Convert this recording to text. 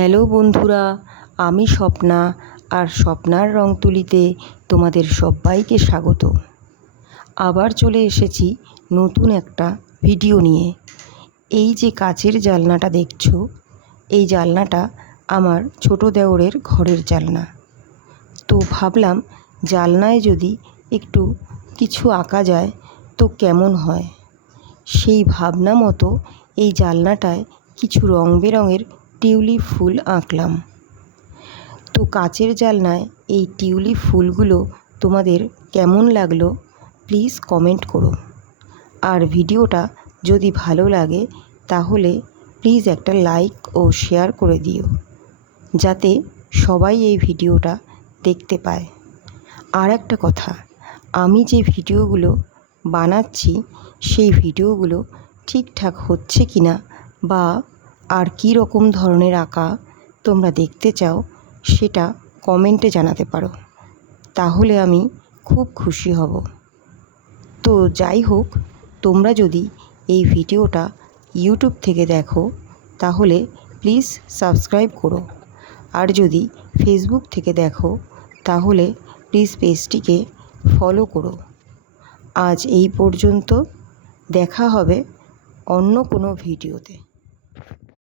Hello বন্ধুরা, আমি স্বপ্না আর স্বপ্নার রং তুলিতে তোমাদের সবাইকে স্বাগত। আবার চলে এসেছি নতুন একটা ভিডিও নিয়ে। এই যে কাচের জানলাটা দেখছো, এই জানলাটা আমার ছোটো দেওরের ঘরের জানলা। তো ভাবলাম জানলায় যদি একটু কিছু আঁকা যায় তো কেমন হয়। সেই ভাবনা মতো এই জানলাটায় কিছু রং বেরঙের টিউলিপ ফুল আঁকলাম। তো কাচের জানলায় এই টিউলিপ ফুলগুলো তোমাদের কেমন লাগলো প্লিজ কমেন্ট করো। আর ভিডিওটা যদি ভালো লাগে তাহলে প্লিজ একটা লাইক ও শেয়ার করে দিও, যাতে সবাই এই ভিডিওটা দেখতে পায়। আর একটা কথা, আমি যে ভিডিওগুলো বানাচ্ছি সেই ভিডিওগুলো ঠিকঠাক হচ্ছে কি না, বা আর কী রকম ধরনের আঁকা তোমরা দেখতে চাও সেটা কমেন্টে জানাতে পারো, তাহলে আমি খুব খুশি হব। তো যাই হোক, তোমরা যদি এই ভিডিওটা ইউটিউব থেকে দেখো তাহলে প্লিজ সাবস্ক্রাইব করো, আর যদি ফেসবুক থেকে দেখো তাহলে প্লিজ পেজটিকে ফলো করো। আজ এই পর্যন্ত, দেখা হবে অন্য কোনো ভিডিওতে।